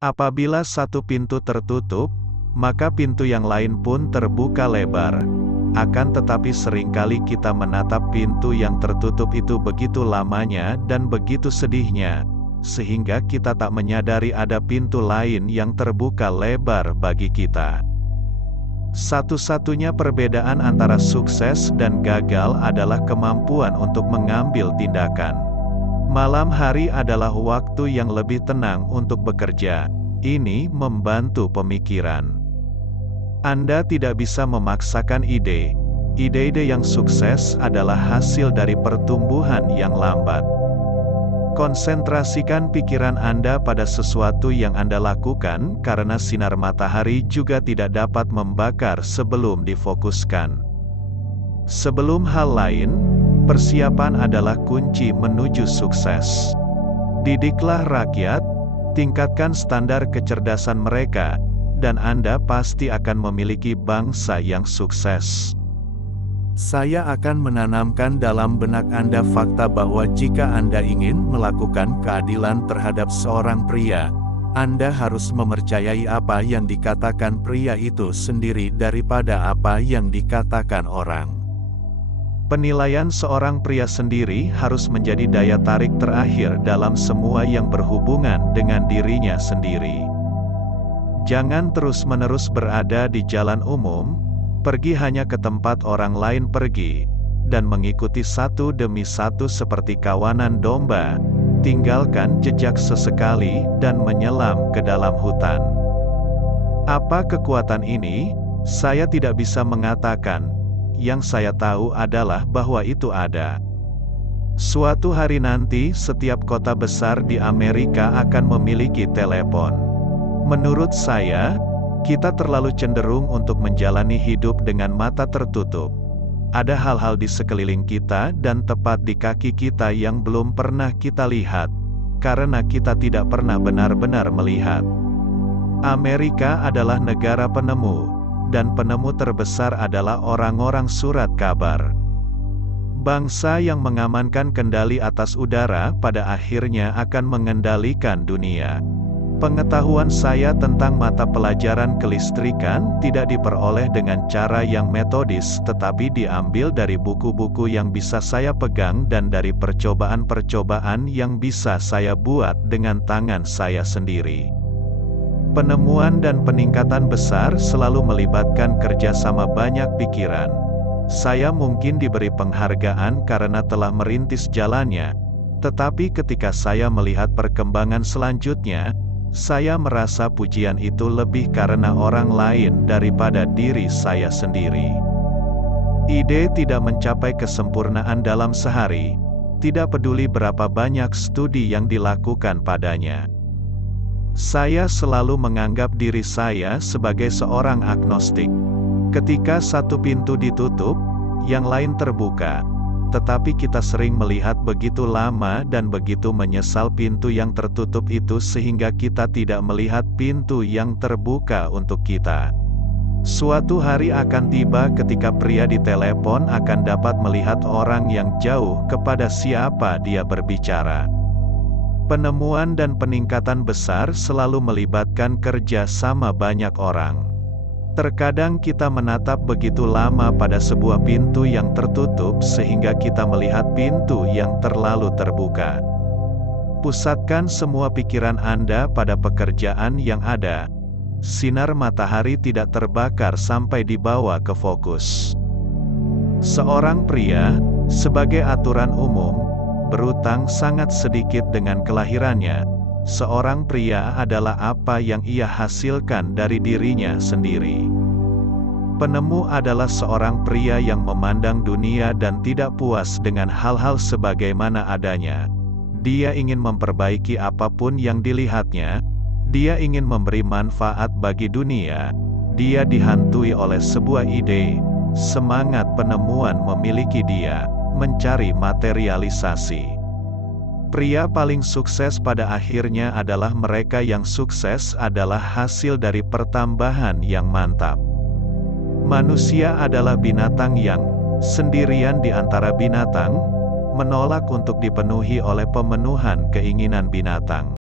Apabila satu pintu tertutup, maka pintu yang lain pun terbuka lebar. Akan tetapi seringkali kita menatap pintu yang tertutup itu begitu lamanya dan begitu sedihnya, sehingga kita tak menyadari ada pintu lain yang terbuka lebar bagi kita. Satu-satunya perbedaan antara sukses dan gagal adalah kemampuan untuk mengambil tindakan. Malam hari adalah waktu yang lebih tenang untuk bekerja. Ini membantu pemikiran. Anda tidak bisa memaksakan ide. Ide-ide yang sukses adalah hasil dari pertumbuhan yang lambat. Konsentrasikan pikiran Anda pada sesuatu yang Anda lakukan, karena sinar matahari juga tidak dapat membakar sebelum difokuskan. Sebelum hal lain, persiapan adalah kunci menuju sukses. Didiklah rakyat, tingkatkan standar kecerdasan mereka, dan Anda pasti akan memiliki bangsa yang sukses. Saya akan menanamkan dalam benak Anda fakta bahwa jika Anda ingin melakukan keadilan terhadap seorang pria, Anda harus mempercayai apa yang dikatakan pria itu sendiri daripada apa yang dikatakan orang. Penilaian seorang pria sendiri harus menjadi daya tarik terakhir dalam semua yang berhubungan dengan dirinya sendiri. Jangan terus-menerus berada di jalan umum, pergi hanya ke tempat orang lain pergi, dan mengikuti satu demi satu seperti kawanan domba, tinggalkan jejak sesekali dan menyelam ke dalam hutan. Apa kekuatan ini? Saya tidak bisa mengatakan. Yang saya tahu adalah bahwa itu ada. Suatu hari nanti, setiap kota besar di Amerika akan memiliki telepon. Menurut saya, kita terlalu cenderung untuk menjalani hidup dengan mata tertutup. Ada hal-hal di sekeliling kita dan tepat di kaki kita yang belum pernah kita lihat, karena kita tidak pernah benar-benar melihat. Amerika adalah negara penemu, dan penemu terbesar adalah orang-orang surat kabar. Bangsa yang mengamankan kendali atas udara pada akhirnya akan mengendalikan dunia. Pengetahuan saya tentang mata pelajaran kelistrikan tidak diperoleh dengan cara yang metodis, tetapi diambil dari buku-buku yang bisa saya pegang dan dari percobaan-percobaan yang bisa saya buat dengan tangan saya sendiri. Penemuan dan peningkatan besar selalu melibatkan kerjasama banyak pikiran. Saya mungkin diberi penghargaan karena telah merintis jalannya, tetapi ketika saya melihat perkembangan selanjutnya, saya merasa pujian itu lebih karena orang lain daripada diri saya sendiri. Ide tidak mencapai kesempurnaan dalam sehari, tidak peduli berapa banyak studi yang dilakukan padanya. Saya selalu menganggap diri saya sebagai seorang agnostik. Ketika satu pintu ditutup, yang lain terbuka. Tetapi kita sering melihat begitu lama dan begitu menyesal pintu yang tertutup itu sehingga kita tidak melihat pintu yang terbuka untuk kita. Suatu hari akan tiba ketika pria di telepon akan dapat melihat orang yang jauh kepada siapa dia berbicara. Penemuan dan peningkatan besar selalu melibatkan kerja sama banyak orang. Terkadang kita menatap begitu lama pada sebuah pintu yang tertutup sehingga kita melihat pintu yang terlalu terbuka. Pusatkan semua pikiran Anda pada pekerjaan yang ada. Sinar matahari tidak terbakar sampai dibawa ke fokus. Seorang pria, sebagai aturan umum, berutang sangat sedikit dengan kelahirannya. Seorang pria adalah apa yang ia hasilkan dari dirinya sendiri. Penemu adalah seorang pria yang memandang dunia dan tidak puas dengan hal-hal sebagaimana adanya. Dia ingin memperbaiki apapun yang dilihatnya. Dia ingin memberi manfaat bagi dunia. Dia dihantui oleh sebuah ide. Semangat penemuan memiliki dia mencari materialisasi. Pria paling sukses pada akhirnya adalah mereka yang sukses adalah hasil dari pertambahan yang mantap. Manusia adalah binatang yang sendirian di antara binatang, menolak untuk dipenuhi oleh pemenuhan keinginan binatang.